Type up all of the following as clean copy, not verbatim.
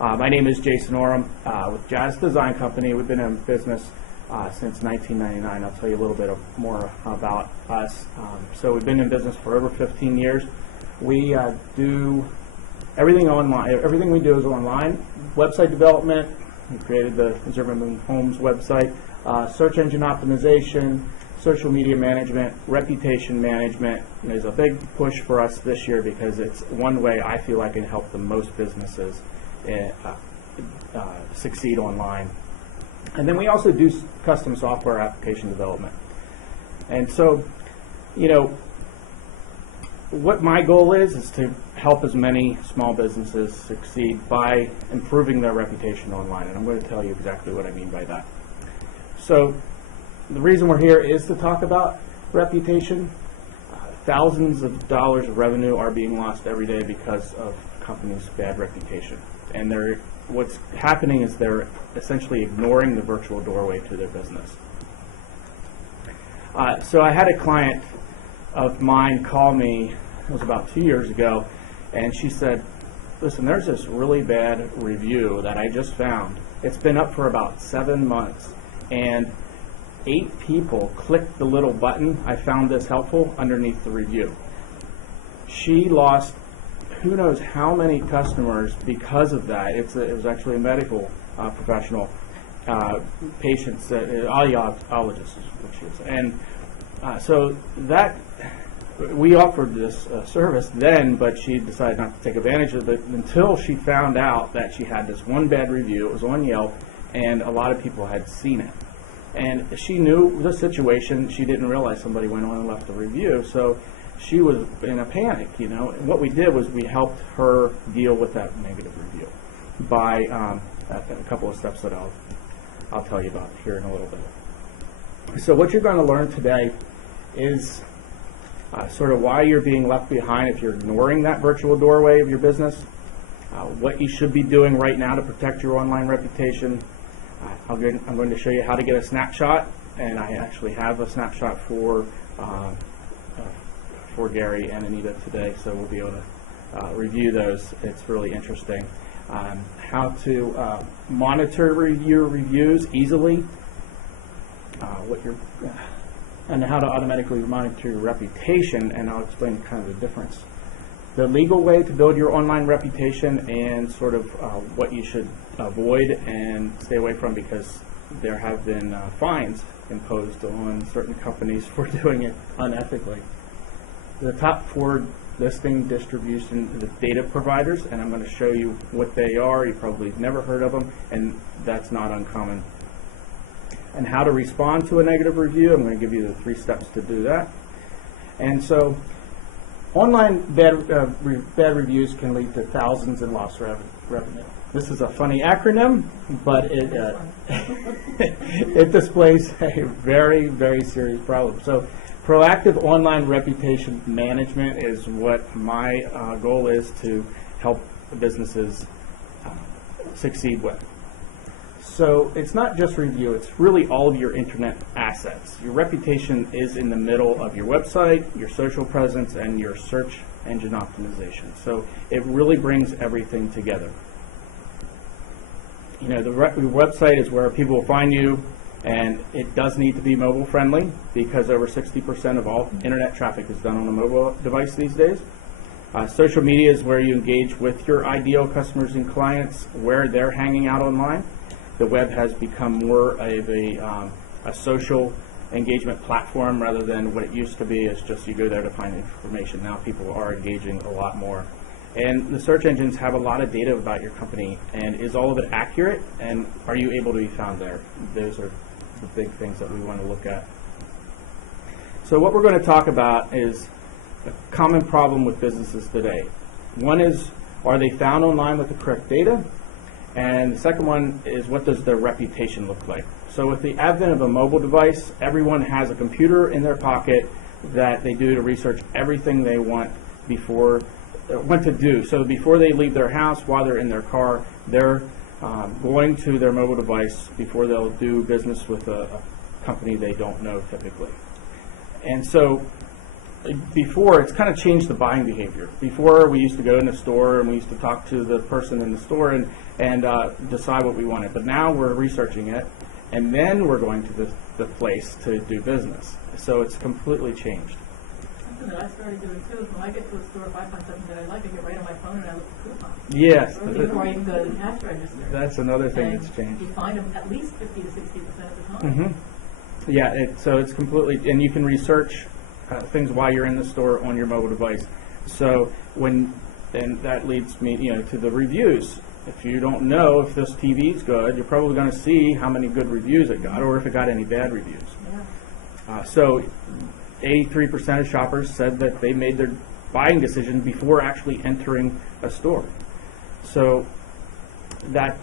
My name is Jason Oram with JAZ Design Company. We've been in business since 1999. I'll tell you a little bit more about us. So we've been in business for over 15 years. We do everything online. Everything we do is online. Website development. We created the Zimmerman Homes website. Search engine optimization, social media management, reputation management. There's a big push for us this year because it's one way I feel I can help the most businesses succeed online. And then we also do custom software application development. And so, what my goal is to help as many small businesses succeed by improving their reputation online. And I'm going to tell you exactly what I mean by that. So the reason we're here is to talk about reputation. Thousands of dollars of revenue are being lost every day because of companies' bad reputation. And what's happening is they're essentially ignoring the virtual doorway to their business. So I had a client of mine call me, it was about 2 years ago, and she said, listen, there's this really bad review that I just found. It's been up for about 7 months, and 8 people clicked the little button, I found this helpful, underneath the review. She lost who knows how many customers because of that. It was actually a medical professional, patients, audiologist is what she is. And so that, we offered this service then, but she decided not to take advantage of it until she found out that she had this one bad review. It was on Yelp, and a lot of people had seen it. And she knew the situation. She didn't realize somebody went on and left a review, so she was in a panic, And what we did was we helped her deal with that negative review by a couple of steps that I'll tell you about here in a little bit. So what you're going to learn today is sort of why you're being left behind if you're ignoring that virtual doorway of your business, what you should be doing right now to protect your online reputation. I'm going to show you how to get a snapshot, and I actually have a snapshot for Gary and Anita today, so we'll be able to review those. It's really interesting. How to monitor your reviews easily, and how to automatically monitor your reputation, and I'll explain kind of the difference. The legal way to build your online reputation, and sort of what you should avoid and stay away from, because there have been fines imposed on certain companies for doing it unethically. The top 4 listing distribution the data providers, and I'm going to show you what they are. You probably have never heard of them, and that's not uncommon. And how to respond to a negative review. I'm going to give you the 3 steps to do that. And so online bad reviews can lead to thousands in lost revenue. This is a funny acronym, but it it displays a very, very serious problem. So proactive online reputation management is what my goal is to help businesses succeed with. So it's not just review, it's really all of your internet assets. Your reputation is in the middle of your website, your social presence, and your search engine optimization. So it really brings everything together. The website is where people will find you, and it does need to be mobile friendly because over 60% of all internet traffic is done on a mobile device these days. Social media is where you engage with your ideal customers and clients, where they're hanging out online. The web has become more of a social engagement platform rather than what it used to be. It's just you go there to find information. Now people are engaging a lot more. And the search engines have a lot of data about your company, and is all of it accurate, and are you able to be found there? Those are the big things that we want to look at. So what we're going to talk about is a common problem with businesses today. One is, are they found online with the correct data? And the second one is, what does their reputation look like? So with the advent of a mobile device, everyone has a computer in their pocket that they do to research everything they want to do. So before they leave their house, while they're in their car, they're going to their mobile device before they'll do business with a company they don't know typically. And so before, it's kind of changed the buying behavior. Before, we used to go in the store and we used to talk to the person in the store and decide what we wanted. But now we're researching it, and then we're going to the place to do business. So it's completely changed. Something that I started doing too is when I get to a store, if I find something that I like, I get right on my phone and I look at the coupon. Yes. Before I even go to the cash register. That's another thing And that's changed. you find them at least 50 to 60% of the time. Mm-hmm. Yeah, so it's completely, and you can research things while you're in the store on your mobile device. So and that leads me, to the reviews. If you don't know if this TV is good, you're probably going to see how many good reviews it got, or if it got any bad reviews. Yeah. So 83% of shoppers said that they made their buying decision before actually entering a store. So that's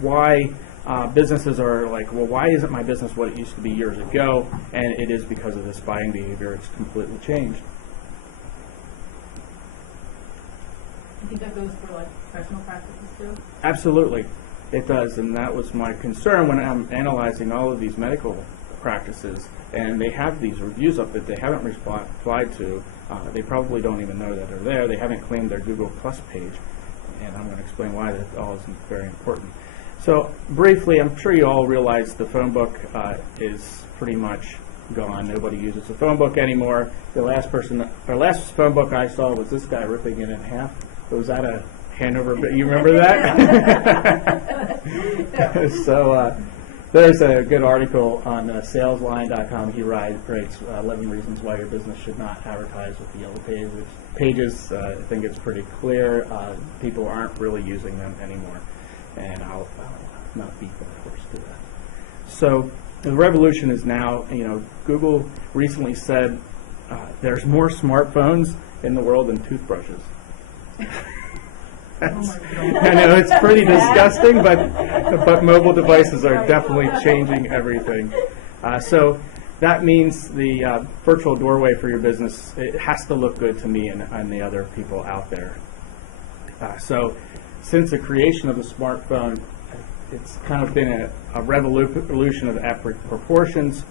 why businesses are like, well, why isn't my business what it used to be years ago? And it is because of this buying behavior. It's completely changed. You think that goes for like professional practices too? Absolutely, it does, and that was my concern when I'm analyzing all of these medical practices, and they have these reviews up that they haven't replied to. They probably don't even know that they're there. They haven't claimed their Google Plus page, and I'm going to explain why that all is very important. So briefly, I'm sure you all realize the phone book is pretty much gone. Nobody uses the phone book anymore. The last phone book I saw was this guy ripping it in half. Was that a Hanover? You remember that? So there's a good article on salesline.com. He writes 11 reasons why your business should not advertise with the yellow pages. I think it's pretty clear. People aren't really using them anymore, and I'll not beat the horse to that. So the revolution is now. Google recently said there's more smartphones in the world than toothbrushes. I know it's pretty disgusting, but mobile devices are definitely changing everything. So that means the virtual doorway for your business, it has to look good to me and the other people out there. So since the creation of the smartphone, it's kind of been a revolution of epic proportions.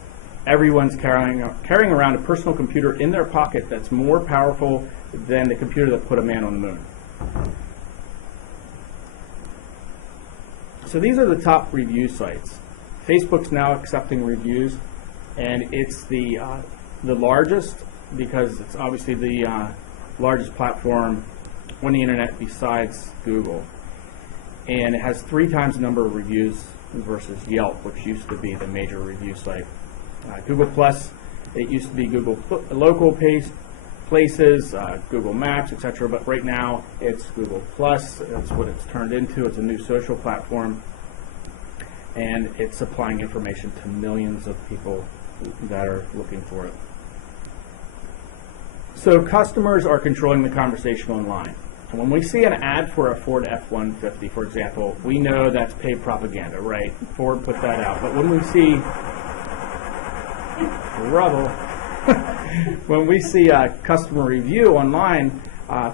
Everyone's carrying around a personal computer in their pocket that's more powerful than the computer that put a man on the moon. So these are the top review sites. Facebook's now accepting reviews, and it's the largest because it's obviously the largest platform on the internet besides Google. And it has 3 times the number of reviews versus Yelp, which used to be the major review site. Google Plus, it used to be Google local places, Google Maps, etc. But right now it's Google Plus. That's what it's turned into. It's a new social platform, and it's supplying information to millions of people that are looking for it. So customers are controlling the conversation online. And when we see an ad for a Ford F-150, for example, we know that's paid propaganda, right? Ford put that out. But when we see when we see a customer review online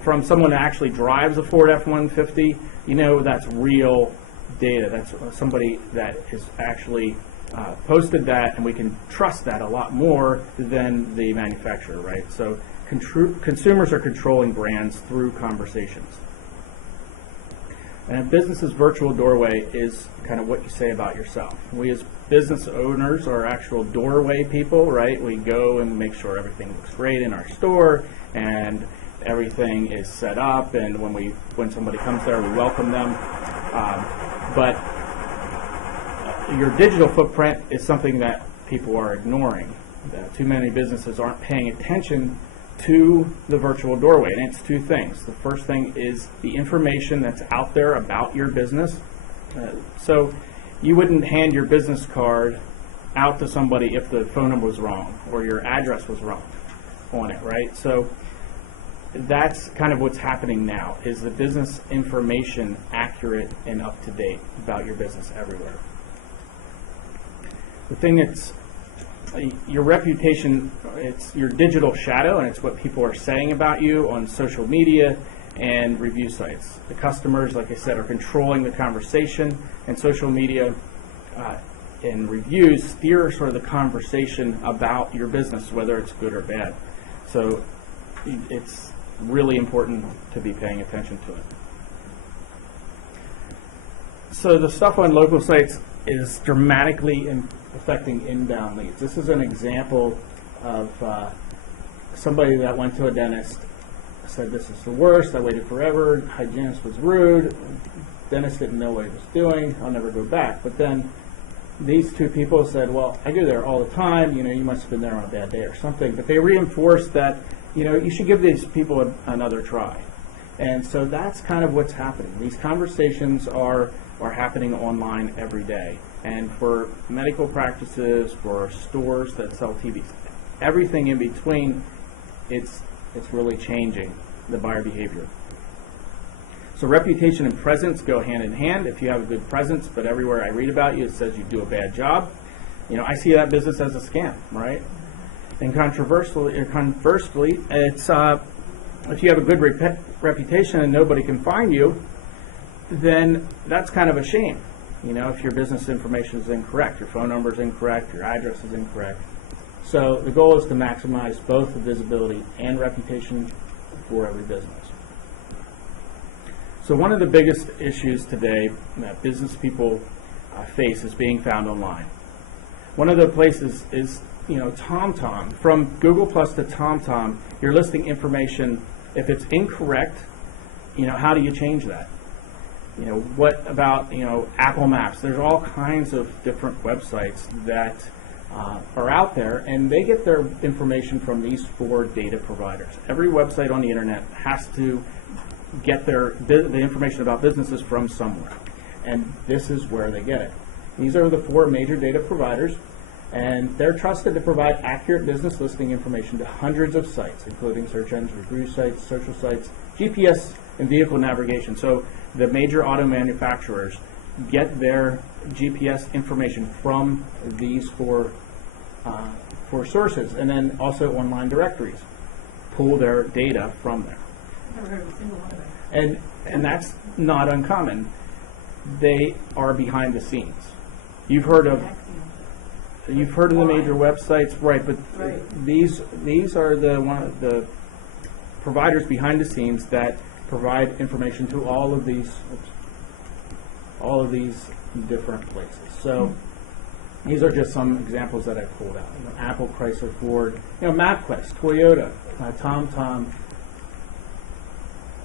from someone that actually drives a Ford F-150, that's real data. That's somebody that has actually posted that, and we can trust that a lot more than the manufacturer, right? So consumers are controlling brands through conversations. And a business's virtual doorway is kind of what you say about yourself. We as business owners are actual doorway people, right? We go and make sure everything looks great in our store and everything is set up, and when somebody comes there, we welcome them. But your digital footprint is something that people are ignoring. Too many businesses aren't paying attention to the virtual doorway, and it's 2 things. The first thing is the information that's out there about your business. So you wouldn't hand your business card out to somebody if the phone number was wrong or your address was wrong on it, right? So that's kind of what's happening now. Is the business information accurate and up to date about your business everywhere? The thing that's your reputation, it's your digital shadow, and it's what people are saying about you on social media and review sites. The customers, like I said, are controlling the conversation, and social media and reviews steer sort of the conversation about your business, whether it's good or bad. So it's really important to be paying attention to it. So the stuff on local sites is dramatically affecting inbound leads. This is an example of somebody that went to a dentist, said this is the worst, I waited forever, hygienist was rude, dentist didn't know what he was doing, I'll never go back. But then these two people said, well, I go there all the time, you must have been there on a bad day or something. But they reinforced that, you should give these people another try. And so that's kind of what's happening. These conversations are happening online every day. And for medical practices, for stores that sell TVs, everything in between, it's really changing the buyer behavior. So reputation and presence go hand in hand. If you have a good presence, but everywhere I read about you, it says you do a bad job, I see that business as a scam, right? And conversely, it's if you have a good reputation and nobody can find you, then that's kind of a shame. If your business information is incorrect, your phone number is incorrect, your address is incorrect. So the goal is to maximize both the visibility and reputation for every business. So one of the biggest issues today that business people face is being found online. One of the places is, TomTom. From Google Plus to TomTom, you're listing information. If it's incorrect, how do you change that? What about, Apple Maps? There's all kinds of different websites that are out there, and they get their information from these 4 data providers. Every website on the internet has to get the information about businesses from somewhere, and this is where they get it. These are the 4 major data providers, and they're trusted to provide accurate business listing information to hundreds of sites, including search engine review sites, social sites, GPS, and vehicle navigation. So the major auto manufacturers get their GPS information from these 4 sources, and then also online directories pull their data from there. I've never heard of a single one of them. And that's not uncommon. They are behind the scenes. You've heard of the major websites, right? But right. These are the providers behind the scenes that provide information to all of these different places. So these are just some examples that I pulled out. Apple, Chrysler, Ford, MapQuest, Toyota, TomTom.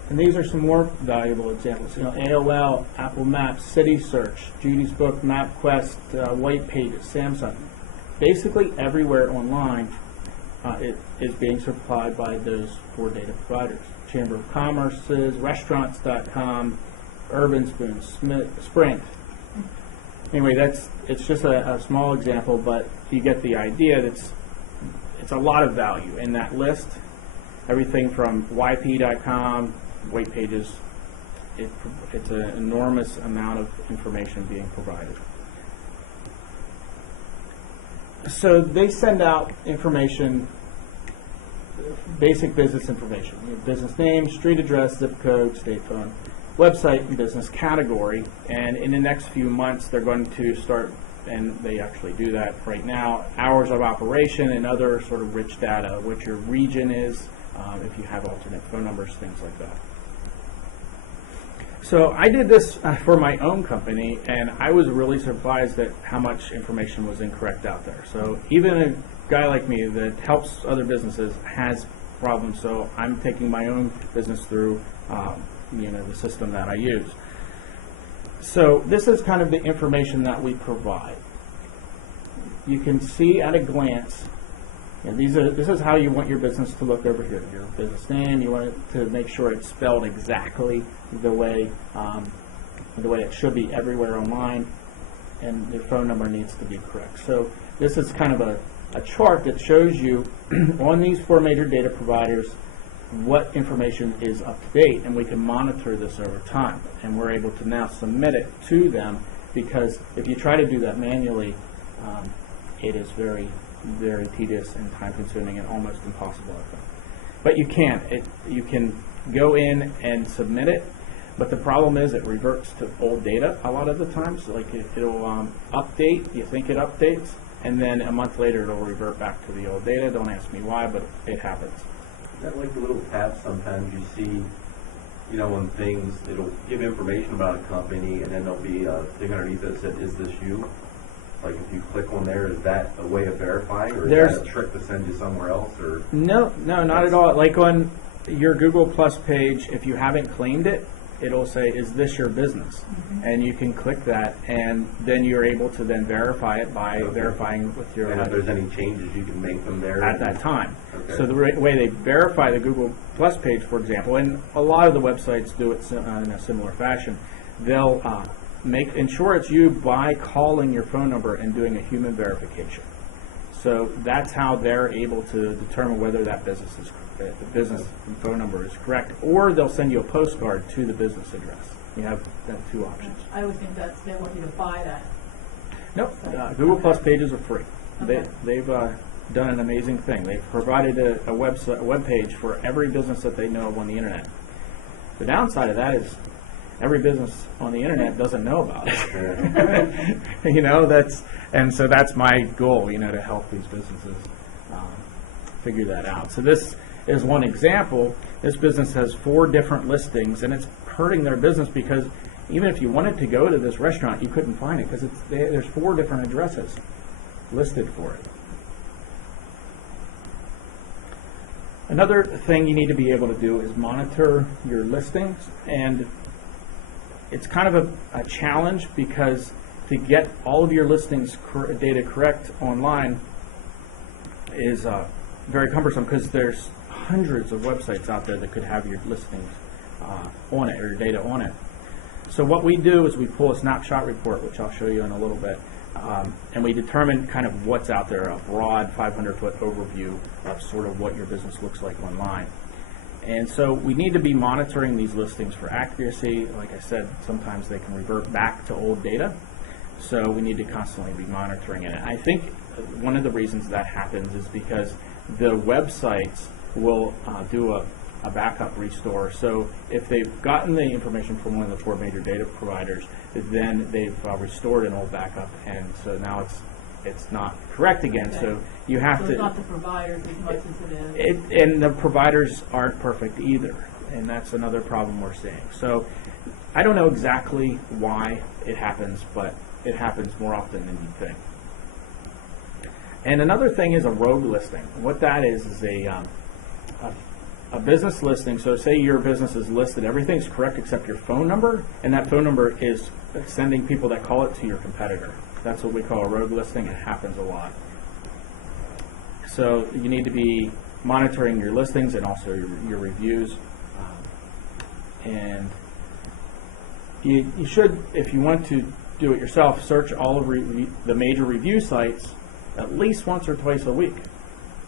And these are some more valuable examples. AOL, Apple Maps, City Search, Judy's Book, MapQuest, White Pages, Samsung. Basically everywhere online it is being supplied by those 4 data providers. Chamber of Commerce's, Restaurants.com, Urban Spoon, Sprint. Anyway, it's just a small example, but you get the idea. It's a lot of value in that list. Everything from YP.com, White Pages, it's an enormous amount of information being provided. So they send out information, basic business information, business name, street address, zip code, state phone, website, and business category. And in the next few months, they're going to start, and they actually do that right now, hours of operation and other sort of rich data, what your region is, if you have alternate phone numbers, things like that. So I did this for my own company, and I was really surprised at how much information was incorrect out there. So even a guy like me that helps other businesses has problems, so I'm taking my own business through the system that I use. So this is kind of the information that we provide. You can see at a glance, this is how you want your business to look over here. Your business name, you want it to make sure it's spelled exactly the way it should be everywhere online, and your phone number needs to be correct. So this is kind of a chart that shows you on these 4 major data providers what information is up to date, and we can monitor this over time, and we're able to now submit it to them, because if you try to do that manually, it is very, very tedious and time consuming and almost impossible, I think. But you can go in and submit it. But the problem is it reverts to old data a lot of the times. Like it'll update, you think it updates, and then a month later it'll revert back to the old data. Don't ask me why, but it happens. Is that like the little tabs sometimes you see, you know, when things, it'll give information about a company and then there'll be a thing underneath that said, is this you? Like if you click on there, is that a way of verifying, or is that a trick to send you somewhere else? Or No, not at all. Like on your Google Plus page, if you haven't claimed it, it'll say, is this your business? And you can click that, and then you're able to then verify it by verifying with your... And if there's any changes, you can make them there? At that time. Okay. So the way they verify the Google Plus page, for example, and a lot of the websites do it in a similar fashion, they'll ensure it's you by calling your phone number and doing a human verification. So that's how they're able to determine whether that business is the business phone number is correct, or they'll send you a postcard to the business address. You have two options. I always think that they want you to buy that. Nope. Google Plus pages are free. Okay. They've done an amazing thing. They've provided a web page for every business that they know of on the internet. The downside of that is every business on the internet doesn't know about it. You know, so that's my goal, you know, to help these businesses figure that out. So this is one example. This business has 4 different listings, and it's hurting their business because even if you wanted to go to this restaurant, you couldn't find it because there's 4 different addresses listed for it. Another thing you need to be able to do is monitor your listings, and it's kind of a challenge because to get all of your listings data correct online is very cumbersome because there's hundreds of websites out there that could have your listings on it or your data on it. So what we do is we pull a snapshot report, which I'll show you in a little bit, and we determine kind of what's out there, a broad 500-foot overview of sort of what your business looks like online. And so we need to be monitoring these listings for accuracy. Like I said, sometimes they can revert back to old data, so we need to constantly be monitoring it. And I think one of the reasons that happens is because the websites will do a backup restore. So if they've gotten the information from one of the 4 major data providers, then they've restored an old backup, and so now it's not correct again. Okay. So you have So to... it's not the providers as much as it is. And the providers aren't perfect either, and that's another problem we're seeing. So I don't know exactly why it happens, but it happens more often than you think. And another thing is a rogue listing. What that is a business listing. So say your business is listed, everything's correct except your phone number, and that phone number is sending people that call it to your competitor. That's what we call a rogue listing. It happens a lot. So you need to be monitoring your listings and also your reviews. And you should, if you want to do it yourself, search all of the major review sites at least once or twice a week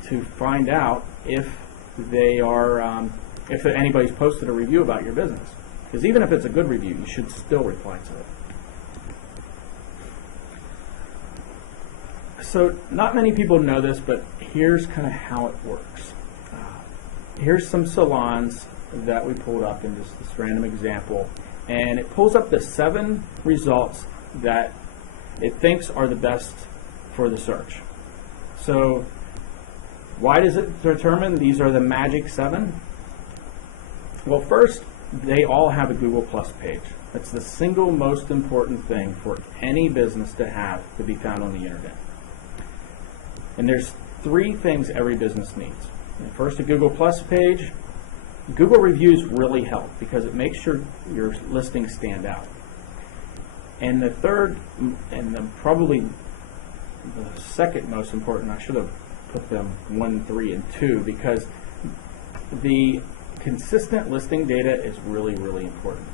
to find out if they are, if anybody's posted a review about your business. Because even if it's a good review, you should still reply to it. So not many people know this, but here's kind of how it works. Here's some salons that we pulled up in this random example, and it pulls up the 7 results that it thinks are the best for the search. So why does it determine these are the magic 7? Well, first, they all have a Google Plus page. That's the single most important thing for any business to have to be found on the internet. And there's 3 things every business needs. First, a Google Plus page. Google reviews really help because it makes sure your listings stand out. And the third, and probably the second most important, I should have put them 1, 3, and 2, because the consistent listing data is really, really important.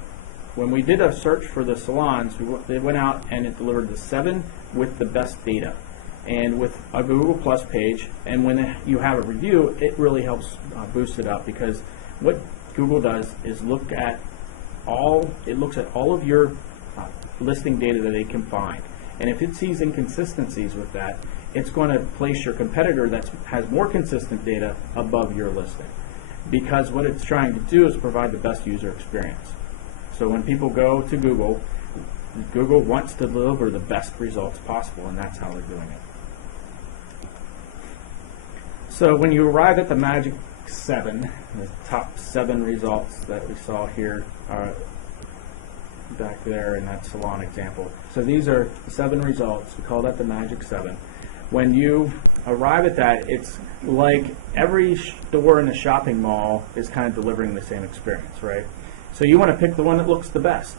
When we did a search for the salons, they went out and it delivered the 7 with the best data. And with a Google Plus page, and when you have a review, it really helps boost it up, because what Google does is looks at all of your listing data that they can find. And if it sees inconsistencies with that, it's going to place your competitor that has more consistent data above your listing. Because what it's trying to do is provide the best user experience. So when people go to Google, Google wants to deliver the best results possible, and that's how they're doing it. So when you arrive at the magic 7, the top 7 results that we saw here back there in that salon example. So these are 7 results. We call that the magic 7. When you arrive at that, it's like every store in a shopping mall is kind of delivering the same experience, right? So you want to pick the one that looks the best.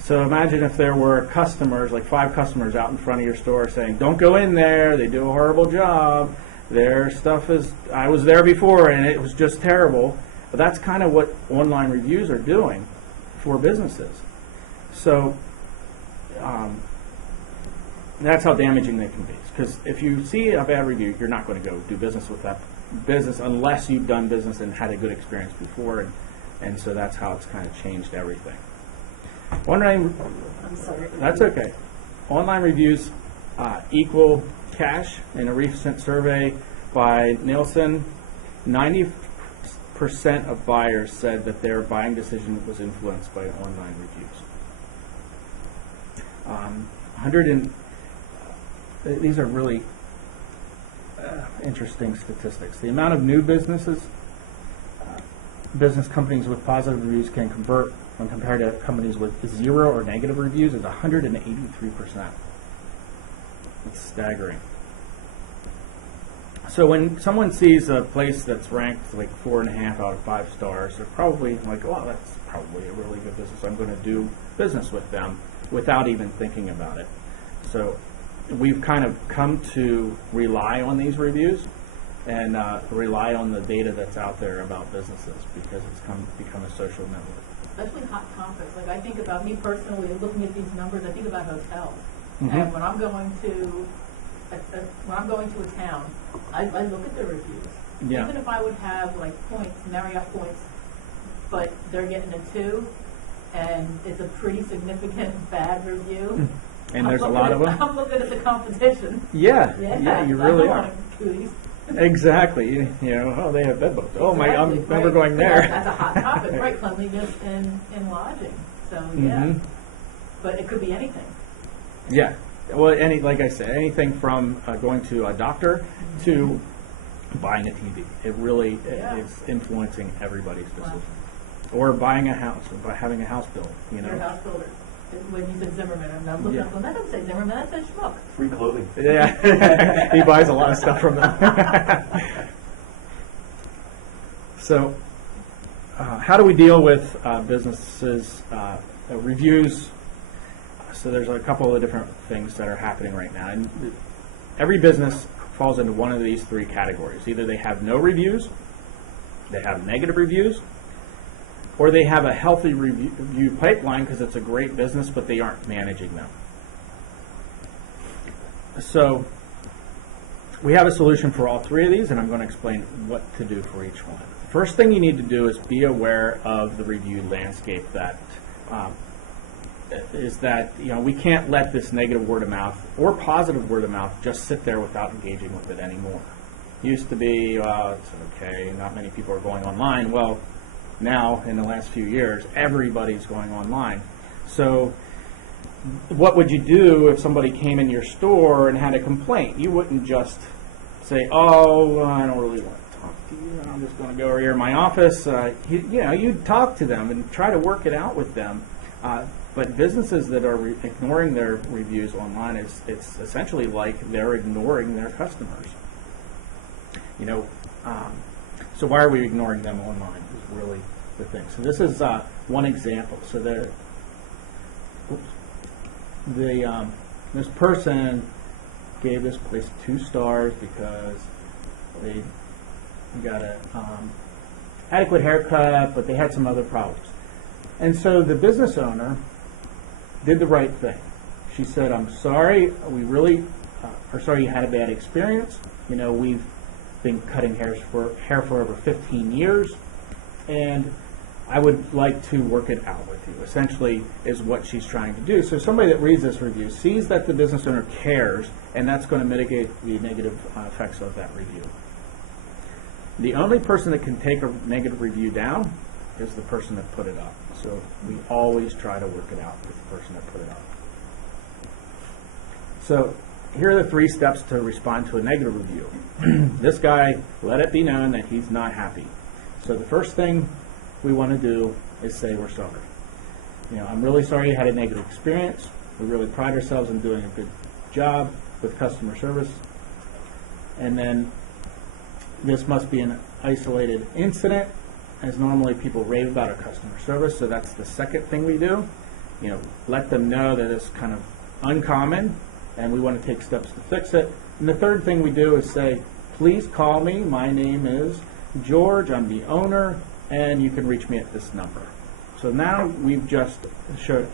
So imagine if there were customers, like 5 customers out in front of your store saying, don't go in there, they do a horrible job, their stuff is, I was there before and it was just terrible. But that's kind of what online reviews are doing for businesses. So that's how damaging they can be. Because if you see a bad review, you're not going to go do business with that business unless you've done business and had a good experience before. And so that's how it's kind of changed everything. I'm sorry. That's okay. Online reviews equal cash. In a recent survey by Nielsen, 90% of buyers said that their buying decision was influenced by online reviews. These are really interesting statistics. The amount of new business companies with positive reviews can convert when compared to companies with 0 or negative reviews is 183%. It's staggering. So when someone sees a place that's ranked like 4.5 out of 5 stars, they're probably like, oh, that's probably a really good business. I'm going to do business with them without even thinking about it. So we've kind of come to rely on these reviews and rely on the data that's out there about businesses because it's become a social network. Especially hot topics. Like I think about me personally, looking at these numbers, I think about hotels. Mm-hmm. And when I'm going to a town, I look at the reviews. Yeah. Even if I would have like points, Marriott points, but they're getting a 2, and it's a pretty significant bad review. And there's a lot of them. I'm looking at the competition. Yeah, you really I are. don't want cooties. Exactly. You know, oh, they have bed bugs. Oh my, I Exactly, remember right. going So there. That's a hot topic, right? Cleanliness in lodging. So yeah, Mhm. but it could be anything. Yeah. Well, like I said, anything from going to a doctor to buying a TV. It really is influencing everybody's decision. Or buying a house, or by having a house built. You know. Your house builder. When you said Zimmerman, I'm not looking up. That doesn't say Zimmerman. That says Schmuck. Free clothing. Yeah, he buys a lot of stuff from them. So, how do we deal with businesses' reviews? So there's a couple of different things that are happening right now. And every business falls into one of these 3 categories. Either they have no reviews, they have negative reviews, or they have a healthy review pipeline because it's a great business, but they aren't managing them. So we have a solution for all 3 of these, and I'm going to explain what to do for each one. The first thing you need to do is be aware of the review landscape that is that, you know, we can't let this negative word of mouth or positive word of mouth just sit there without engaging with it anymore. Used to be, it's okay, not many people are going online. Well, now, in the last few years, everybody's going online. So what would you do if somebody came in your store and had a complaint? You wouldn't just say, oh, I don't really want to talk to you. I'm just going to go over here in my office. You'd talk to them and try to work it out with them. But businesses that are ignoring their reviews online, it's essentially like they're ignoring their customers. You know, so why are we ignoring them online is really the thing. So this is one example. So this person gave this place 2 stars because they got a adequate haircut, but they had some other problems. And so the business owner did the right thing. She said, I'm sorry, we really are sorry you had a bad experience. You know, we've been cutting hair for over 15 years, and I would like to work it out with you, essentially is what she's trying to do. So somebody that reads this review sees that the business owner cares, and that's going to mitigate the negative effects of that review. The only person that can take a negative review down is the person that put it up. So we always try to work it out with the person that put it up. So here are the 3 steps to respond to a negative review. This guy, let it be known that he's not happy. So the first thing we want to do is say we're sorry. I'm really sorry you had a negative experience. We really pride ourselves in doing a good job with customer service. And then this must be an isolated incident, as normally people rave about our customer service. So that's the second thing we do. Let them know that it's kind of uncommon and we want to take steps to fix it. And the third thing we do is say, please call me. My name is George. I'm the owner, and you can reach me at this number. So now we've just shown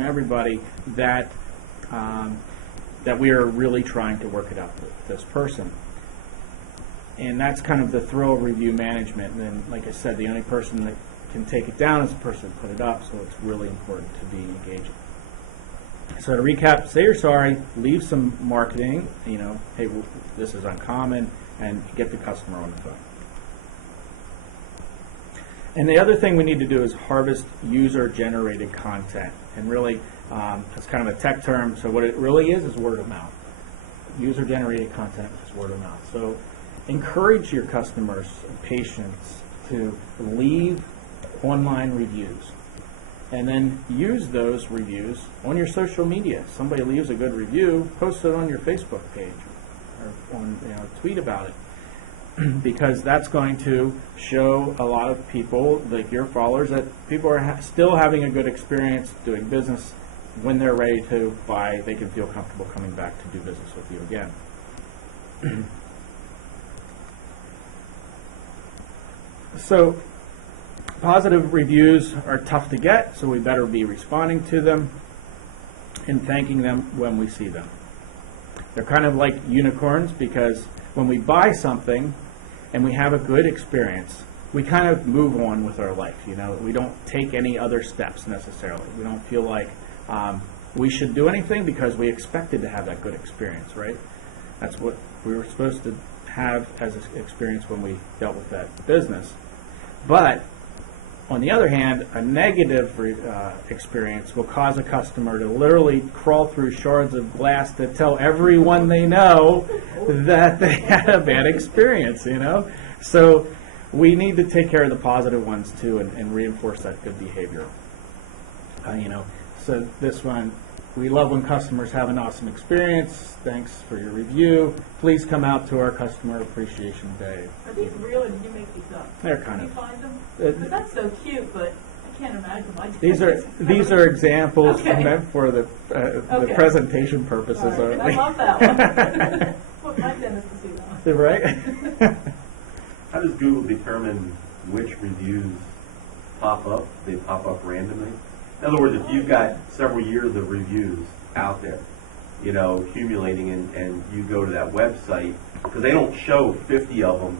everybody that that we are really trying to work it out with this person. And that's kind of the thrill review management. And then, like I said, the only person that can take it down is the person that put it up, so it's really important to be engaging. So to recap, say you're sorry, leave some marketing, hey, this is uncommon, and get the customer on the phone. And the other thing we need to do is harvest user-generated content. And really, that's kind of a tech term, so what it really is word of mouth. User-generated content is word of mouth. So encourage your customers and patients to leave online reviews. And then use those reviews on your social media. Somebody leaves a good review, post it on your Facebook page or on, tweet about it. Because that's going to show a lot of people, like your followers, that people are still having a good experience doing business. When they're ready to buy, they can feel comfortable coming back to do business with you again. So positive reviews are tough to get, so we better be responding to them and thanking them when we see them. They're kind of like unicorns, because when we buy something and we have a good experience, we kind of move on with our life. We don't take any other steps necessarily. We don't feel like we should do anything because we expected to have that good experience, right? That's what we were supposed to have as an experience when we dealt with that business. But on the other hand, a negative experience will cause a customer to literally crawl through shards of glass to tell everyone they know that they had a bad experience, So we need to take care of the positive ones too, and reinforce that good behavior. So this one, we love when customers have an awesome experience. Thanks for your review. Please come out to our Customer Appreciation Day. Are these real, or did you make these up? They're kind Did you of. find them? 'Cause that's so cute, but I can't imagine my These are examples Okay. meant for the Okay. presentation purposes All right. only. I love that one. I want my dentist to see that one. Right? How does Google determine which reviews pop up? They pop up randomly? In other words, if you've got several years of reviews out there, accumulating, and you go to that website, because they don't show 50 of them,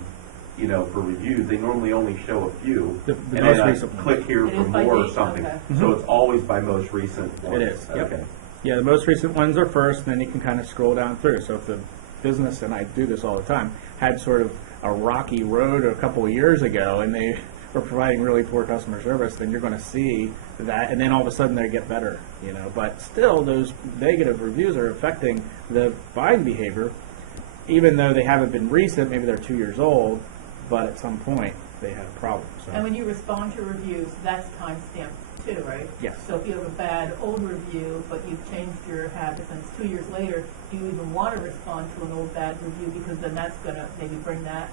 for reviews. They normally only show a few. The and most then I recent ones. click here It for is by more or date, something. okay. So it's always by most recent ones. It is, yep. Okay. Yeah, the most recent ones are first, and then you can kind of scroll down through. So if the business, and I do this all the time, had sort of a rocky road a couple of years ago, and they were providing really poor customer service, then you're going to see that, and then all of a sudden they get better, But still, those negative reviews are affecting the buying behavior, even though they haven't been recent. Maybe they're 2 years old, but at some point they had a problem. So. And when you respond to reviews, that's time-stamped too, right? Yes. So if you have a bad old review, but you've changed your habits and it's 2 years later, do you even want to respond to an old bad review? Because then that's going to maybe bring that.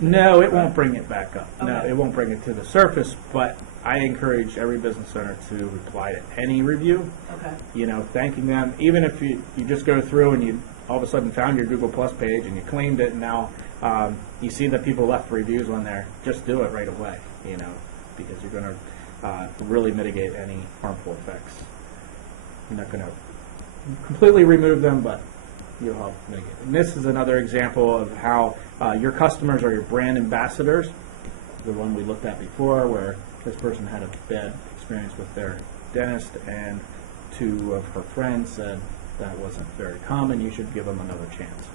No, it won't bring it back up. No, Okay. it won't bring it to the surface, but I encourage every business owner to reply to any review, Okay. Thanking them. Even if you just go through and you all of a sudden found your Google Plus page and you claimed it, and now you see that people left reviews on there, just do it right away, because you're going to really mitigate any harmful effects. You're not going to completely remove them, but you'll help mitigate. And this is another example of how your customers are your brand ambassadors. The one we looked at before, where this person had a bad experience with their dentist, and 2 of her friends said that wasn't very common, you should give them another chance.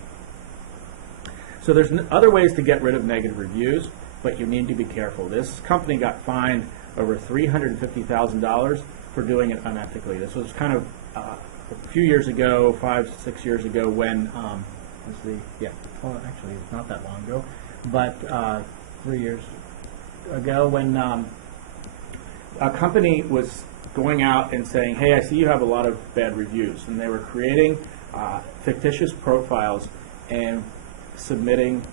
So there's other ways to get rid of negative reviews. but you need to be careful. This company got fined over $350,000 for doing it unethically. This was kind of a few years ago, 5-6 years ago, when well, actually it's not that long ago, but 3 years ago, when a company was going out and saying, hey, I see you have a lot of bad reviews, and they were creating fictitious profiles and submitting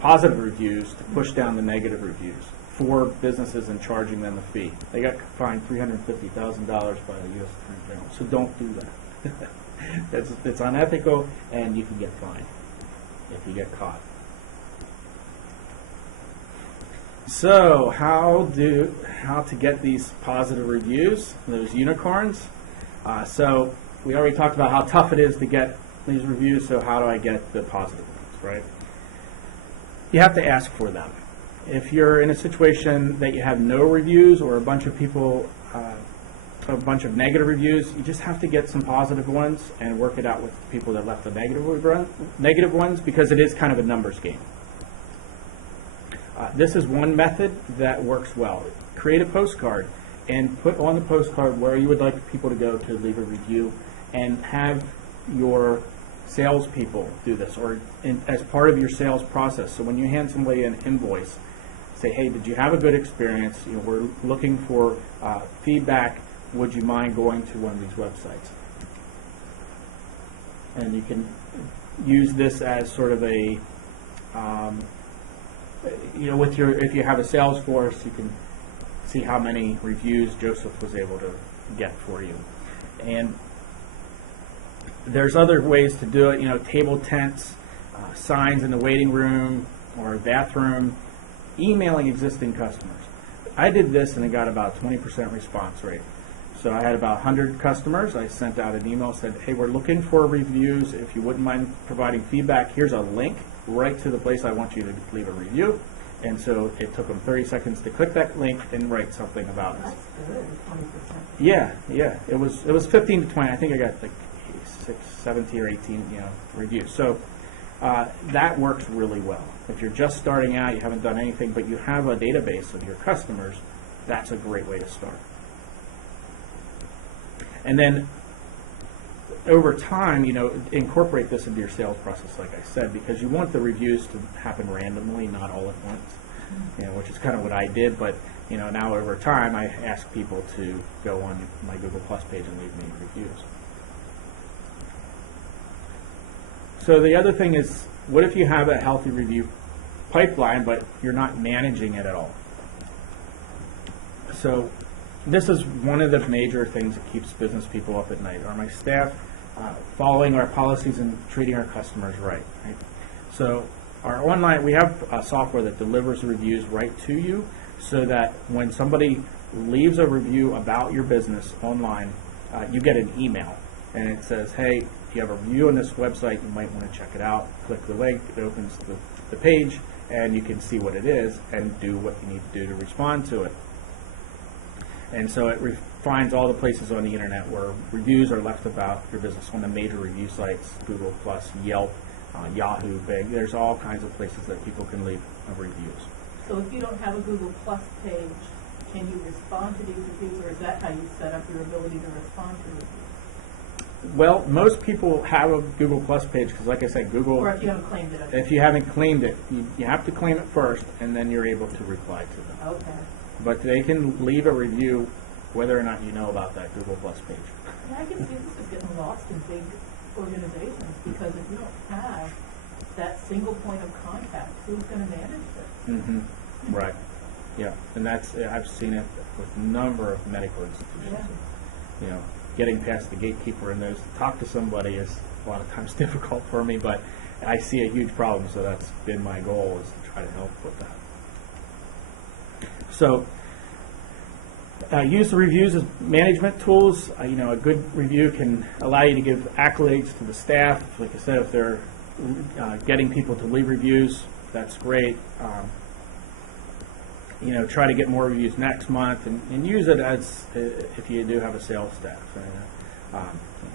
positive reviews to push down the negative reviews for businesses and charging them a fee. They got fined $350,000 by the U.S. Attorney General. So don't do that. It's unethical, and you can get fined if you get caught. So how to get these positive reviews, those unicorns? So we already talked about how tough it is to get these reviews. So how do I get the positive ones, right? You have to ask for them. If you're in a situation that you have no reviews or a bunch of people, a bunch of negative reviews, you just have to get some positive ones and work it out with the people that left the negative ones, because it is kind of a numbers game. This is one method that works well. Create a postcard and put on the postcard where you would like people to go to leave a review, and have your salespeople do this, or as part of your sales process. So when you hand somebody an invoice, say, hey, did you have a good experience? We're looking for feedback. Would you mind going to one of these websites? And you can use this as sort of a, if you have a sales force, you can see how many reviews Joseph was able to get for you. And there's other ways to do it, table tents, signs in the waiting room or bathroom, emailing existing customers. I did this and I got about 20% response rate. So I had about 100 customers. I sent out an email, said, hey, we're looking for reviews. If you wouldn't mind providing feedback, here's a link right to the place I want you to leave a review. And so it took them 30 seconds to click that link and write something about us. That's good, 20%. Yeah. It was 15 to 20. I think I got like 17 or 18, reviews. So that works really well. If you're just starting out, you haven't done anything, but you have a database of your customers, that's a great way to start. And then over time, incorporate this into your sales process, like I said, because you want the reviews to happen randomly, not all at once, which is kind of what I did. But, now over time, I ask people to go on my Google Plus page and leave me reviews. So the other thing is, what if you have a healthy review pipeline, but you're not managing it at all? So this is one of the major things that keeps business people up at night. Are my staff following our policies and treating our customers right? So our online, we have a software that delivers reviews right to you, so that when somebody leaves a review about your business online, you get an email, and it says, hey, you have a review on this website, you might want to check it out. Click the link, it opens the page, and you can see what it is and do what you need to do to respond to it. And so it finds all the places on the internet where reviews are left about your business, on the major review sites, Google+, Yelp, Yahoo, Bing. There's all kinds of places that people can leave reviews. So if you don't have a Google Plus page, can you respond to these reviews, or is that how you set up your ability to respond to reviews? Well, most people have a Google Plus page because, like I said, Google... Or if you haven't claimed it. If you haven't claimed it, you have to claim it first, and then you're able to reply to them. Okay. But they can leave a review whether or not you know about that Google Plus page. Yeah, I can see this is getting lost in big organizations, because if you don't have that single point of contact, who's going to manage this? Mm-hmm. Right. Yeah. And I've seen it with a number of medical institutions. Yeah. Getting past the gatekeeper and those to talk to somebody is a lot of times difficult for me, but I see a huge problem, so that's been my goal, is to try to help with that. So use the reviews as management tools. A good review can allow you to give accolades to the staff. Like I said, if they're getting people to leave reviews, that's great. Try to get more reviews next month, and use it as if you do have a sales staff.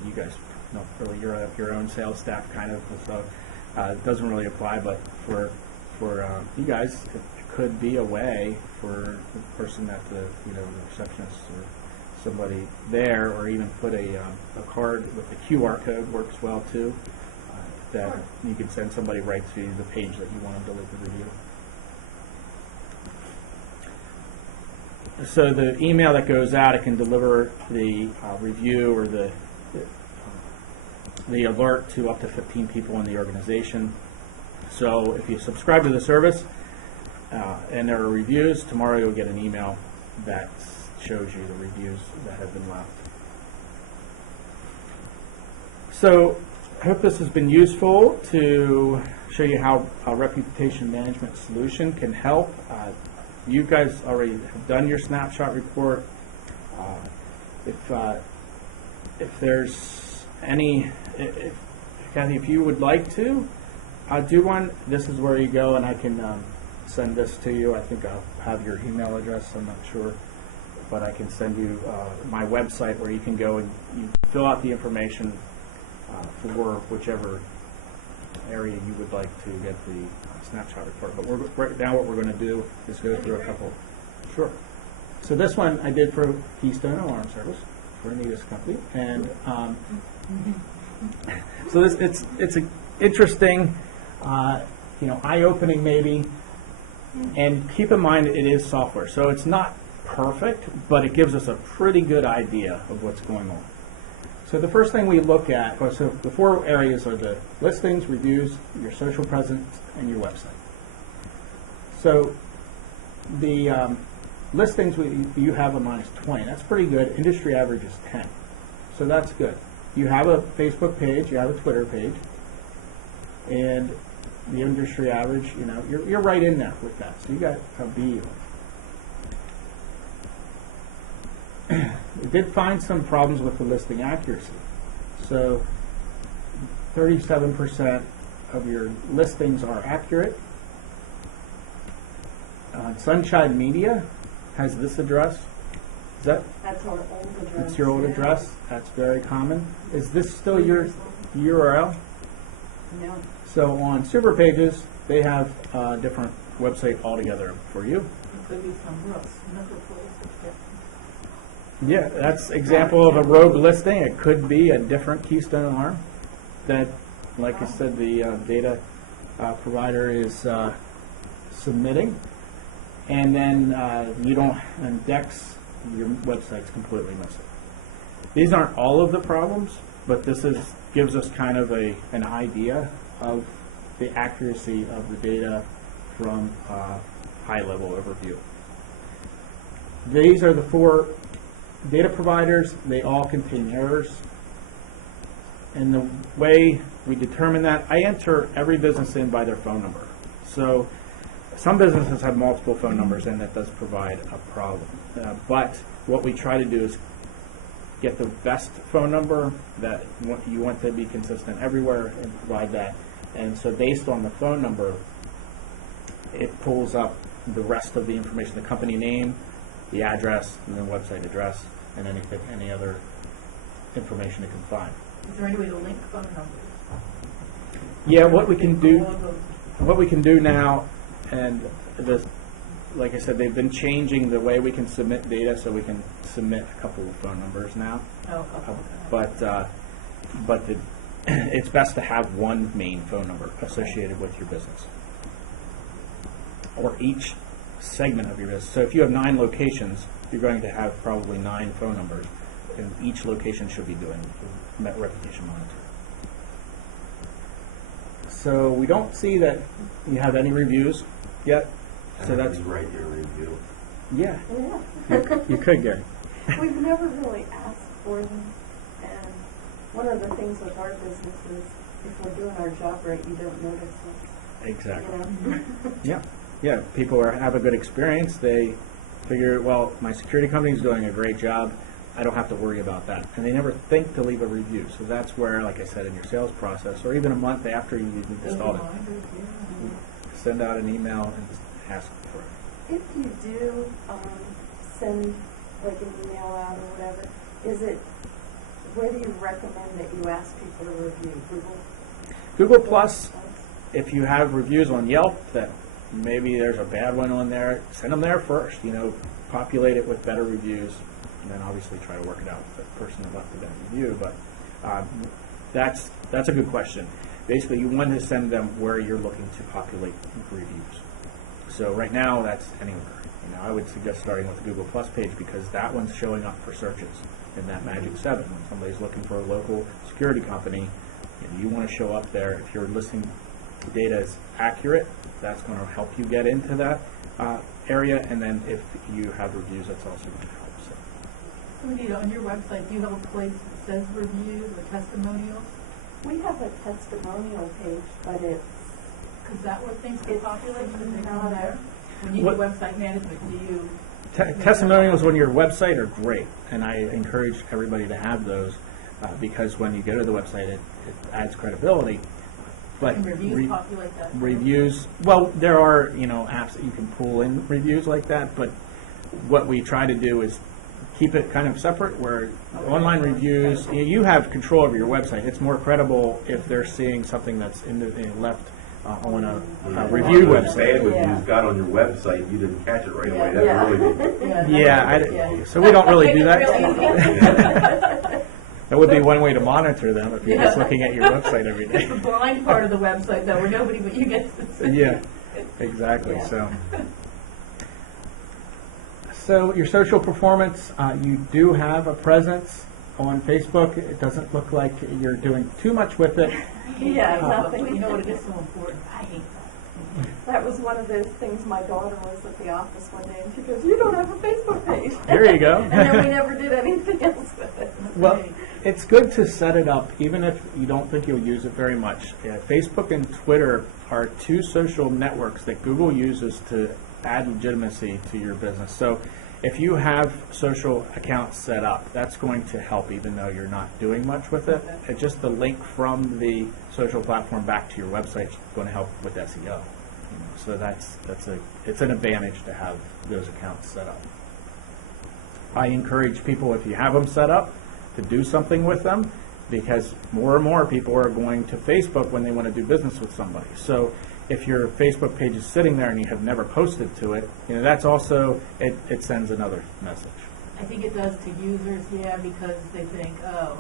You guys know, really, you're your own sales staff, kind of, so it doesn't really apply, but for for you guys, it could be a way for the person at the the receptionist or somebody there, or even put a card with the QR code works well too. That you can send somebody right to the page that you want them to leave the review. So the email that goes out, it can deliver the review or the alert to up to 15 people in the organization. So if you subscribe to the service and there are reviews, tomorrow you'll get an email that shows you the reviews that have been left. So I hope this has been useful to show you how a reputation management solution can help. You guys already have done your snapshot report. If there's any, Kathy, if you would like to do one, this is where you go, and I can send this to you. I think I'll have your email address. I'm not sure, but I can send you my website where you can go and you fill out the information for whichever area you would like to get the snapshot report. But right now what we're going to do is go through a couple. Sure. So this one I did for Keystone Alarm Service, for Anita's company. And so it's an interesting, eye-opening maybe. And keep in mind it is software. So it's not perfect, but it gives us a pretty good idea of what's going on. So the first thing we look at, so the four areas are the listings, reviews, your social presence, and your website. So the listings, you have a -20. That's pretty good. Industry average is 10. So that's good. You have a Facebook page, you have a Twitter page, and the industry average, you're right in there with that. So you got a B. We did find some problems with the listing accuracy. So 37% of your listings are accurate. Sunshine Media has this address. Is that? That's our old address. That's your old yeah. address. That's very common. Is this still your URL? No. So on Super Pages, they have a different website altogether for you. It could be some Russ, another place. Yeah, that's example of a rogue listing. It could be a different Keystone Alarm that, like I said, the data provider is submitting. And then you don't index, your website's completely missing. These aren't all of the problems, but this gives us kind of an idea of the accuracy of the data from a high-level overview. These are the four data providers. They all contain errors. And the way we determine that, I enter every business in by their phone number. So some businesses have multiple phone numbers, and that does provide a problem. But what we try to do is get the best phone number that you want to be consistent everywhere and provide that. And so based on the phone number, it pulls up the rest of the information, the company name, the address, and the website address, and any other information it can find. Is there any way to link phone numbers? Yeah, what we can do now, and like I said, they've been changing the way we can submit data, so we can submit a couple of phone numbers now. Oh, okay. But it's best to have one main phone number associated with your business, or each segment of your business. So if you have 9 locations, you're going to have probably 9 phone numbers, and each location should be doing reputation monitoring. So we don't see that you have any reviews yet. So that's write your review. yeah. Yeah. You could, Gary. We've never really asked for them, and one of the things with our business is if we're doing our job right, you don't notice it. Exactly. You know? Yeah. People have a good experience. They figure, well, my security company's doing a great job. I don't have to worry about that. And they never think to leave a review. So that's where, like I said, in your sales process, or even a month after you installed it, send out an email and just ask for it. If you do send like an email out or whatever, where do you recommend that you ask people to review? Google Plus, if you have reviews on Yelp that maybe there's a bad one on there, send them there first, populate it with better reviews, and then obviously try to work it out with the person that left the bad review. But that's a good question. Basically, you want to send them where you're looking to populate reviews. So right now, that's anywhere. I would suggest starting with the Google Plus page because that one's showing up for searches in that magic 7. When somebody's looking for a local security company, you want to show up there. If your listing data is accurate, that's going to help you get into that area. And then if you have reviews, that's also going to help. So, Anita, on your website, do you have a place that says reviews or testimonials? We have a testimonial page, but it's Is that where things get populated? Because they not come there? When you do website management, do you? Testimonials on your website are great, and I encourage everybody to have those because when you go to the website, it adds credibility. But Can reviews populate that? reviews, well, there are apps that you can pull in reviews like that, but what we try to do is keep it kind of separate, where online reviews, you have control over your website. It's more credible if they're seeing something that's left on a review Bad website. reviews got on your website, you didn't catch it right away. That's Yeah. really good. Yeah, so we don't really do that. Really That would be one way to monitor them if you're just looking at your website every It's day. the blind part of the website, though, where nobody but you gets to see. Yeah, exactly. Yeah. So your social performance, you do have a presence on Facebook. It doesn't look like you're doing too much with it. Yeah, But nothing. you know what, it is so important. I hate that. That was one of those things. My daughter was at the office one day and she goes, "You don't have a Facebook page." There you go. And then we never did anything else with it. Well, it's good to set it up, even if you don't think you'll use it very much. Facebook and Twitter are two social networks that Google uses to add legitimacy to your business. So if you have social accounts set up, that's going to help even though you're not doing much with it. It's just the link from the social platform back to your website is going to help with SEO. So it's an advantage to have those accounts set up. I encourage people, if you have them set up, to do something with them, because more and more people are going to Facebook when they want to do business with somebody. So if your Facebook page is sitting there and you have never posted to it, that's also, it sends another message. I think it does to users, yeah, because they think, oh,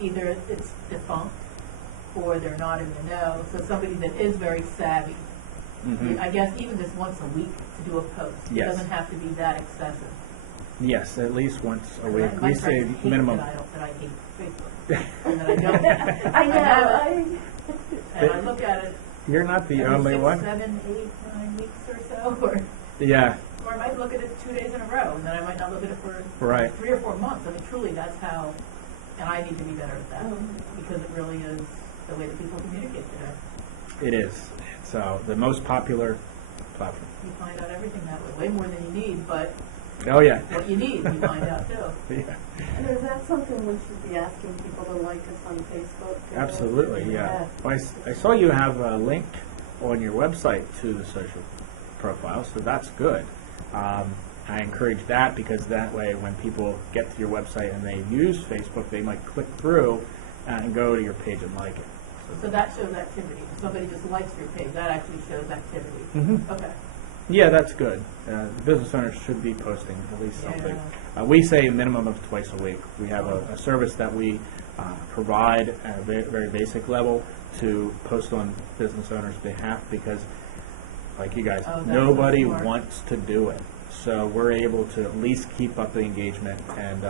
either it's defunct or they're not in the know. So somebody that is very savvy, Mhm. I guess even just once a week to do a post. Yes. It doesn't have to be that excessive. Yes, at least once a week. My We say friends hate minimum. that I hate Facebook, and that I don't. I have it, know. and I look at it You're not the every only 6, one. 7, 8, 9 weeks or so, Yeah, or I might look at it 2 days in a row, and then I might not look at it for Right. 3 or 4 months. I mean, truly, that's how, and I need to be better at that, Mhm. because it really is the way that people communicate today. it is. It's the most popular platform. You find out everything that way, way more than you need, but Oh, yeah. what you need, you find out too. Yeah. And is that something we should be asking people to like us on Facebook? Absolutely, yeah. Well, I saw you have a link on your website to the social profile, so that's good. I encourage that because that way when people get to your website and they use Facebook, they might click through and go to your page and like it. So that shows activity. If somebody just likes your page, that actually shows activity. Mhm. Okay. Yeah, that's good. Business owners should be posting at least Yeah. something. We say a minimum of twice a week. We have a service that we provide at a very basic level to post on business owners' behalf because, like you guys, Oh, that's nobody so smart. wants to do it. So we're able to at least keep up the engagement and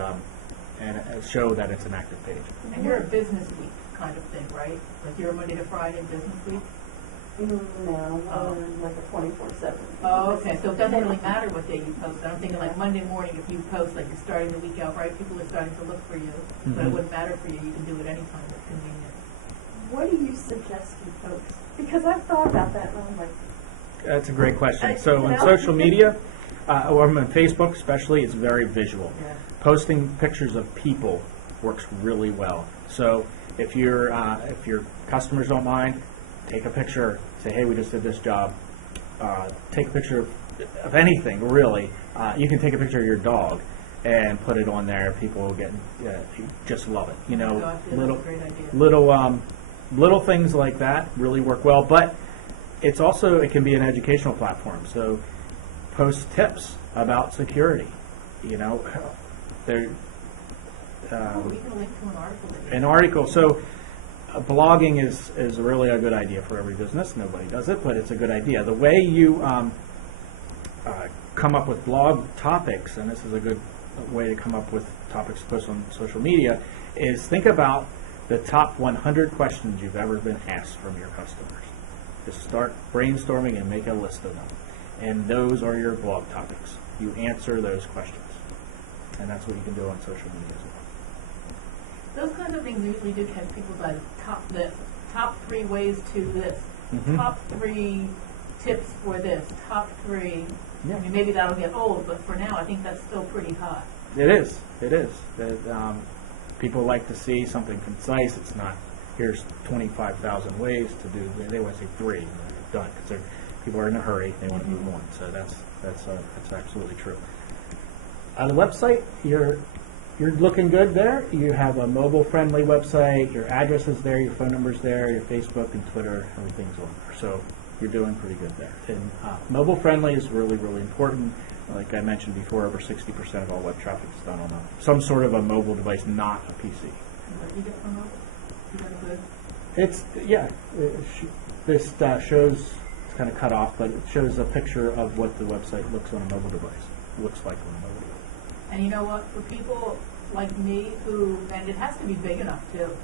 show that it's an active page. And you're a business week kind of thing, right? Like you're a Monday to Friday business week? No, Oh. like a 24/7. Oh, okay, so it doesn't really matter what day you post. I'm thinking like Monday morning, if you post, like you're starting the week out right, people are starting to look for you. But it Mhm. wouldn't matter for you, you can do it anytime that's convenient. What do you suggest we post? Because I've thought about that and I'm like, That's a great question. I- So you on know? social media, or on Facebook especially, it's very visual. Yeah. Posting pictures of people works really well. So if your customers don't mind, take a picture. Say, hey, we just did this job. Take a picture of anything, really. You can take a picture of your dog and put it on there. People will just love it. You know, So I feel little that's a great idea. little things like that really work well. But It's also, it can be an educational platform, so post tips about security, you know, there, We can link to an article. that you- an article, so blogging is really a good idea for every business. Nobody does it, but it's a good idea. The way you come up with blog topics, and this is a good way to come up with topics to post on social media, is think about the top 100 questions you've ever been asked from your customers. Just start brainstorming and make a list of them. And those are your blog topics. You answer those questions. And that's what you can do on social media as well. Those kinds of things usually do catch people's eyes. Top this, top 3 ways to this, Mhm. top 3 tips for this, top 3. Yeah. I mean, maybe that'll get old, but for now, I think that's still pretty hot. It is. It is. People like to see something concise. It's not, here's 25,000 ways to do. They want to say 3, and they're done, because people are in a hurry. They want to move on. So that's absolutely true. On the website, you're looking good there. You have a mobile-friendly website. Your address is there. Your phone number's there. Your Facebook and Twitter, everything's on there. So you're doing pretty good there. And mobile-friendly is really, really important. Like I mentioned before, over 60% of all web traffic is done on some sort of a mobile device, not a PC. What do you get from those? You got a good? It's, yeah, this shows, it's kind of cut off, but it shows a picture of what the website looks on a mobile device, looks like on a mobile device. And you know what? For people like me who, and it has to be big enough too,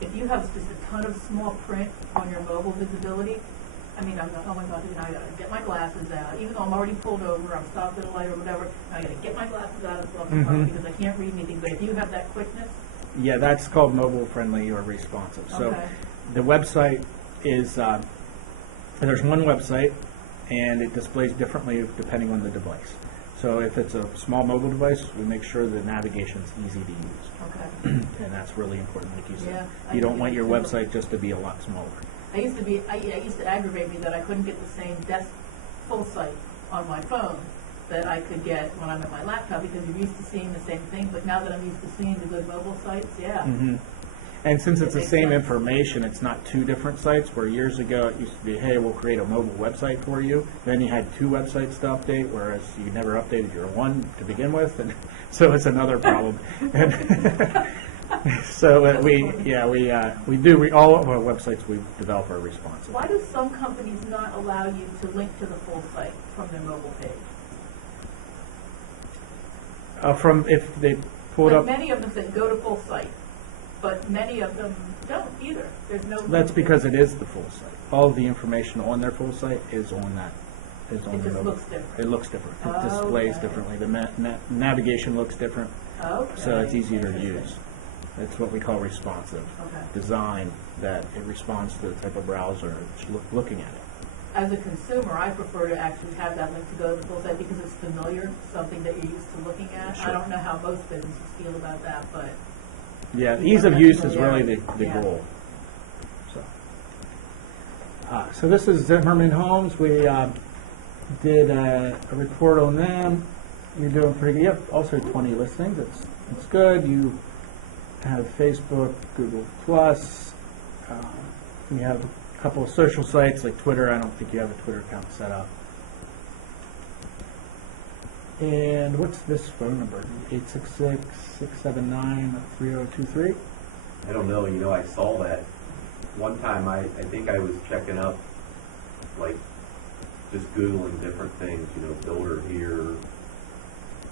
if you have just a ton of small print on your mobile visibility, I mean, I'm like, oh my God, you know, I gotta get my glasses out. Even though I'm already pulled over, I'm stopped at a light or whatever, I gotta get my glasses out and stuff because I can't read anything. But if you have that quickness, Yeah, that's called mobile-friendly or responsive. So okay. the website is, there's one website, and it displays differently depending on the device. So if it's a small mobile device, we make sure the navigation's easy to use. Okay. And that's really important, like you said. Yeah, I You don't think want your so. website just to be a lot smaller. I used to aggravate me that I couldn't get the same desk full site on my phone that I could get when I'm at my laptop because you're used to seeing the same thing. But now that I'm used to seeing the good mobile sites, yeah. And since it's It the makes same sense. information, it's not 2 different sites, where years ago it used to be, hey, we'll create a mobile website for you. Then you had 2 websites to update, whereas you never updated your one to begin with, and so it's another problem. So all of our websites we develop are responsive. Why do some companies not allow you to link to the full site from their mobile page? If they pull it Like up, many of them say go to full site, but many of them don't either. There's no. that's because it is the full site. All of the information on their full site is on that. Is on It the just mobile. looks different. It looks different. It displays Okay. differently. The navigation looks different, Okay. so it's easier to Interesting. use. It's what we call responsive Okay. design, that it responds to the type of browser it's looking at it. As a consumer, I prefer to actually have that link to go to the full site because it's familiar, something that you're used to looking at. Sure. I don't know how most businesses feel about that, but Yeah, You ease want of that use is really familiarity. the Yeah. goal. So this is Zimmerman Homes. We did a report on them. You're doing pretty good. You have also 20 listings. It's good. You have Facebook, Google Plus. You have a couple of social sites like Twitter. I don't think you have a Twitter account set up. And what's this phone number? 866-679-3023? I don't know, I saw that. One time, I think I was checking up, like, just Googling different things, builder here,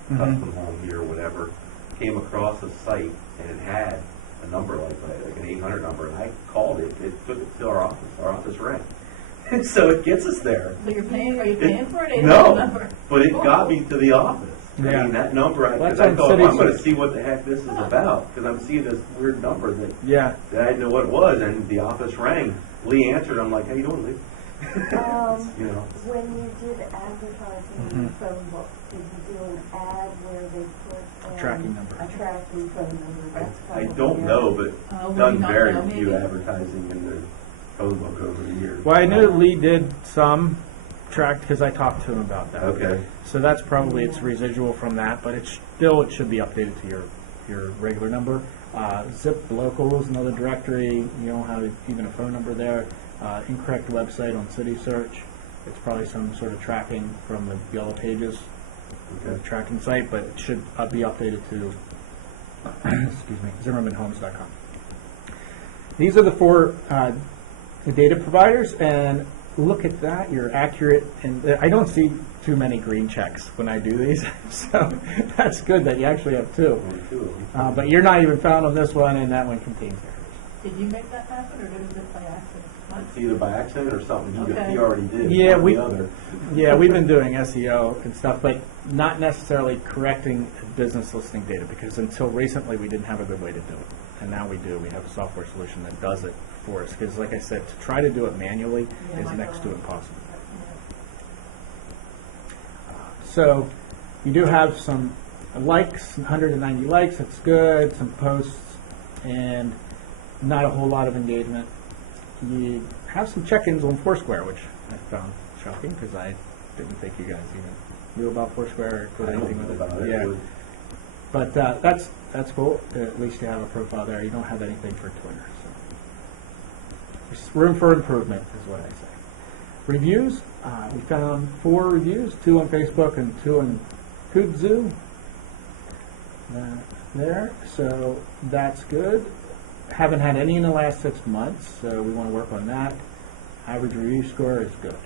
custom home here, whatever. Came across a site, and it had a number like an 800 number, and I called it. It took it to our office. Our office rang. So it gets us there. so are you paying for it? No, Number? but it got me to the office. I Yeah. mean, that number, because That's I on thought, city well, I'm going to sites. see what the heck this is about, because I'm seeing this weird number that Yeah. I didn't know what it was, and the office rang. Lee answered. I'm like, how you doing, Lee? When you did advertising in the phone book, did you do an ad where they put Tracking number. a tracking phone number? That's I probably don't it. know, but Oh, would done you not very know, few maybe? advertising in the phone book over the years. Well, I know Lee did some tracked because I talked to him about that. Okay. So that's probably its residual from that, but it should be updated to your regular number. Zip Local is another directory. You don't have even a phone number there. incorrect website on City Search. It's probably some sort of tracking from the Yellow Pages tracking site, but it should be updated to excuse me, ZimmermanHomes.com. These are the four the data providers, and look at that, you're accurate, and I don't see too many green checks when I do these, so that's good that you actually have two. But you're not even found on this one, and that one contains errors. Did you make that happen, or did it just by accident? It's either by accident or something Okay. he already did. Yeah, one or the other. we've been doing SEO and stuff, but not necessarily correcting business listing data, because until recently we didn't have a good way to do it, and now we do. We have a software solution that does it for us, because like I said, to try to do it manually Yeah, is my next to God. impossible. So you do have some likes, 190 likes, that's good, some posts, and not a whole lot of engagement. You have some check-ins on Foursquare, which I found shocking, because I didn't think you guys even knew about Foursquare or I did don't anything know with it. about it. Yeah. But that's cool. At least you have a profile there. You don't have anything for Twitter. So. There's room for improvement is what I say. Reviews. We found 4 reviews, 2 on Facebook and 2 on Kudzu. There. So that's good. Haven't had any in the last 6 months, so we want to work on that. Average review score is good.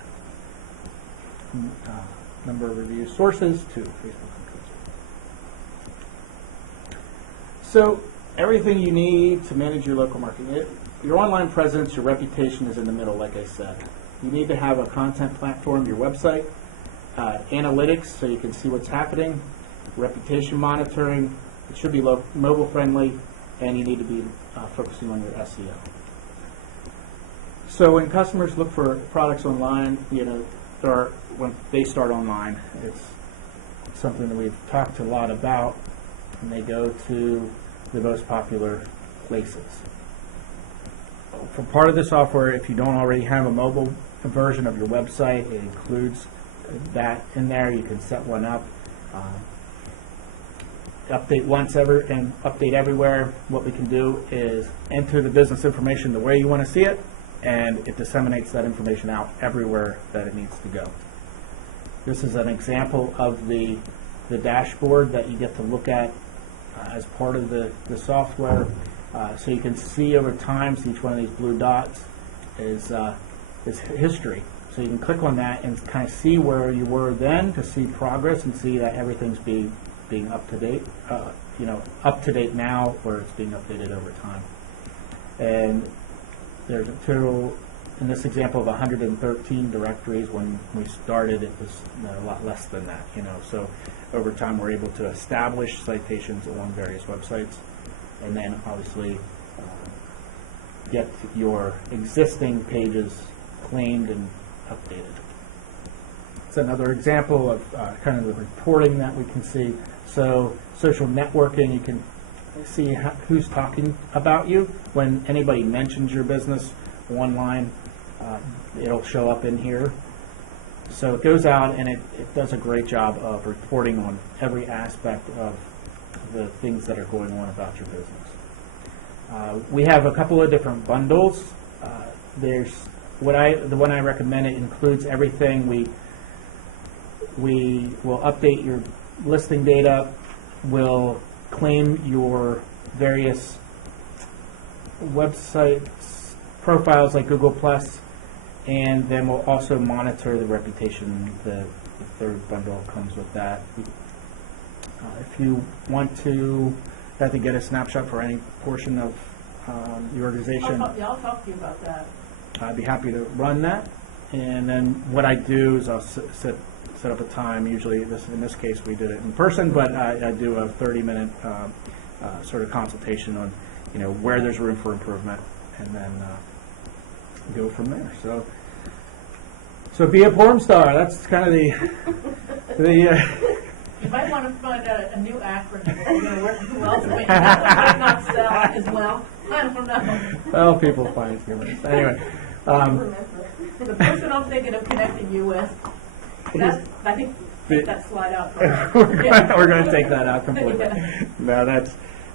Number of review sources, 2, Facebook and Kudzu. So everything you need to manage your local marketing. Your online presence, your reputation is in the middle, like I said. You need to have a content platform, your website, analytics so you can see what's happening, reputation monitoring. It should be mobile friendly, and you need to be focusing on your SEO. So when customers look for products online, when they start online, it's something that we've talked a lot about, and they go to the most popular places. For part of the software, if you don't already have a mobile version of your website, it includes that in there. You can set one up. Update once ever and update everywhere. What we can do is enter the business information the way you want to see it, and it disseminates that information out everywhere that it needs to go. This is an example of the dashboard that you get to look at as part of the software. So you can see over time, so each one of these blue dots is history. So you can click on that and kind of see where you were then, to see progress and see that everything's being up to date, up to date now, or it's being updated over time. And there's a total, in this example, of 113 directories. When we started, it was a lot less than that. So over time, we're able to establish citations on various websites, and then obviously get your existing pages claimed and updated. It's another example of kind of the reporting that we can see. So social networking, you can see who's talking about you. When anybody mentions your business online, it'll show up in here. So it goes out and it does a great job of reporting on every aspect of the things that are going on about your business. We have a couple of different bundles. There's the one I recommend. It includes everything. We will update your listing data. We'll claim your various websites profiles like Google Plus, and then we'll also monitor the reputation. The third bundle comes with that. If you want to get a snapshot for any portion of your organization, I'll talk to you about that. I'd be happy to run that. And then what I do is I'll set up a time. Usually, in this case, we did it in person, but I do a 30-minute sort of consultation on where there's room for improvement, and then go from there. So be a porn star. That's kind of the You might want to find a new acronym if you're going to work with Wells. Might not sell as well. I don't know. well, people find humorous. Anyway, The person I'm thinking of connecting you with, I think take that slide out. we're going to take that out completely. Yeah. No,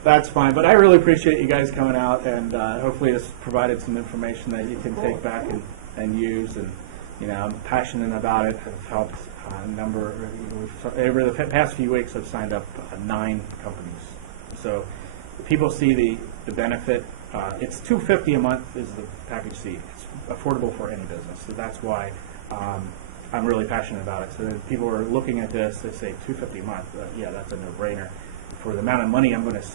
That's fine, but I really appreciate you guys coming out, and hopefully this provided some information that you can take back and use. And I'm passionate about it. I've helped a number. Over the past few weeks, I've signed up 9 companies. So people see the benefit. It's $250 a month is the package C. It's affordable for any business. So that's why I'm really passionate about it. So when people are looking at this, they say $250 a month. Yeah, that's a no-brainer. For the amount of money I'm going to save